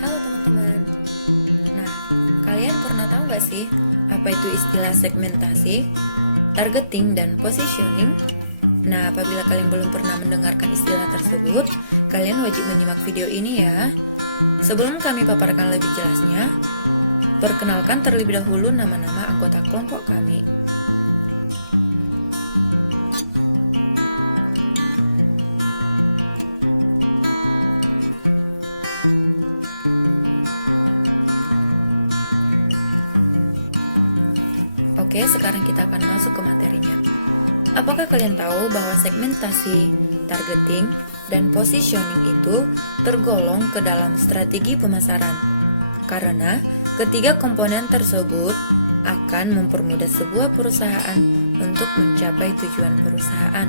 Halo teman-teman. Nah, kalian pernah tahu gak sih apa itu istilah segmentasi, targeting, dan positioning? Nah, apabila kalian belum pernah mendengarkan istilah tersebut, kalian wajib menyimak video ini ya. Sebelum kami paparkan lebih jelasnya, perkenalkan terlebih dahulu nama-nama anggota kelompok kami. Oke, sekarang kita akan masuk ke materinya. Apakah kalian tahu bahwa segmentasi, targeting, dan positioning itu tergolong ke dalam strategi pemasaran? Karena ketiga komponen tersebut akan mempermudah sebuah perusahaan untuk mencapai tujuan perusahaan.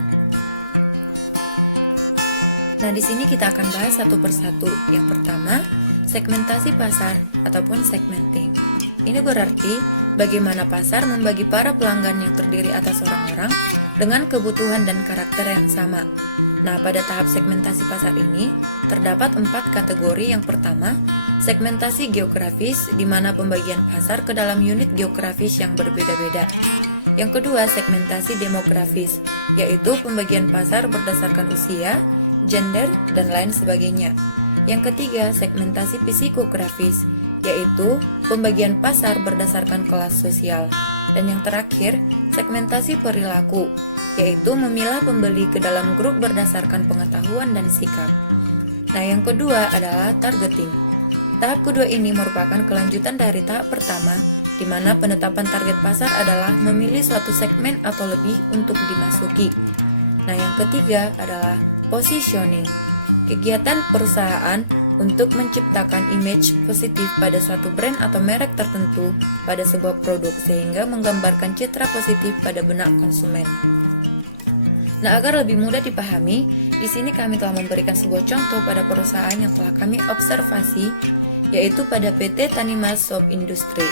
Nah, di sini kita akan bahas satu persatu. Yang pertama, segmentasi pasar ataupun segmenting. Ini berarti bagaimana pasar membagi para pelanggan yang terdiri atas orang-orang dengan kebutuhan dan karakter yang sama. Nah, pada tahap segmentasi pasar ini, terdapat 4 kategori. Yang pertama, segmentasi geografis, di mana pembagian pasar ke dalam unit geografis yang berbeda-beda. Yang kedua, segmentasi demografis, yaitu pembagian pasar berdasarkan usia, gender, dan lain sebagainya. Yang ketiga, segmentasi psikografis, yaitu pembagian pasar berdasarkan kelas sosial. Dan yang terakhir, segmentasi perilaku, yaitu memilah pembeli ke dalam grup berdasarkan pengetahuan dan sikap. Nah, yang kedua adalah targeting. Tahap kedua ini merupakan kelanjutan dari tahap pertama, di mana penetapan target pasar adalah memilih suatu segmen atau lebih untuk dimasuki. Nah, yang ketiga adalah positioning. Kegiatan perusahaan untuk menciptakan image positif pada suatu brand atau merek tertentu pada sebuah produk sehingga menggambarkan citra positif pada benak konsumen. Nah, agar lebih mudah dipahami, di sini kami telah memberikan sebuah contoh pada perusahaan yang telah kami observasi, yaitu pada PT Tanimas Soap Industry.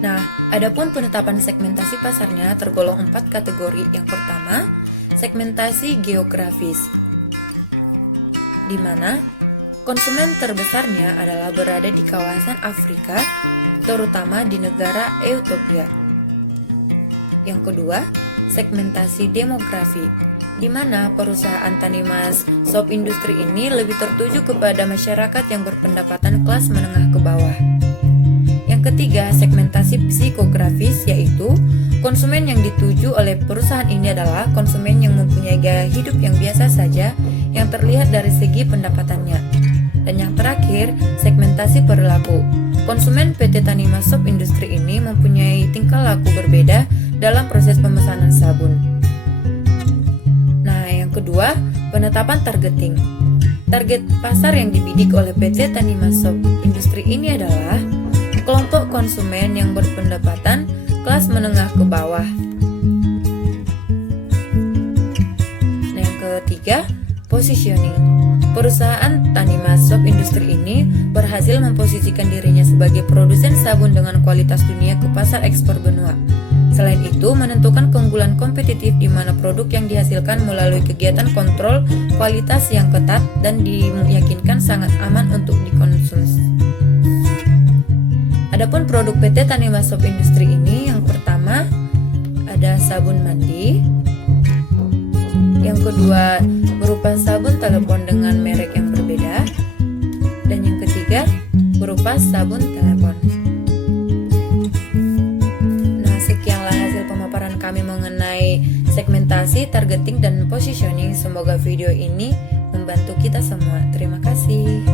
Nah, adapun penetapan segmentasi pasarnya tergolong 4 kategori. Yang pertama, segmentasi geografis, di mana konsumen terbesarnya adalah berada di kawasan Afrika, terutama di negara Ethiopia. Yang kedua, segmentasi demografi, di mana perusahaan Tanimas Soap Industry ini lebih tertuju kepada masyarakat yang berpendapatan kelas menengah ke bawah. Yang ketiga, segmentasi psikografis, yaitu konsumen yang dituju oleh perusahaan ini adalah konsumen yang mempunyai gaya hidup yang biasa saja yang terlihat dari segi pendapatannya. Dan yang terakhir, segmentasi perilaku. Konsumen PT Tanimas Soap Industry ini mempunyai tingkah laku berbeda dalam proses pemesanan sabun. Nah, yang kedua, penetapan targeting. Target pasar yang dibidik oleh PT Tanimas Soap Industry ini adalah kelompok konsumen yang berpendapatan kelas menengah ke bawah. Nah, yang ketiga, positioning. Perusahaan Tanimas Soap Industry ini berhasil memposisikan dirinya sebagai produsen sabun dengan kualitas dunia ke pasar ekspor benua. Selain itu, menentukan keunggulan kompetitif di mana produk yang dihasilkan melalui kegiatan kontrol kualitas yang ketat dan diyakinkan sangat aman untuk dikonsumsi. Adapun produk PT Tanimas Soap Industry ini, yang pertama ada sabun mandi, yang kedua berupa sabun telepon dengan merek yang berbeda, dan yang ketiga berupa sabun telepon. Nah, sekianlah hasil pemaparan kami mengenai segmentasi, targeting, dan positioning. Semoga video ini membantu kita semua. Terima kasih.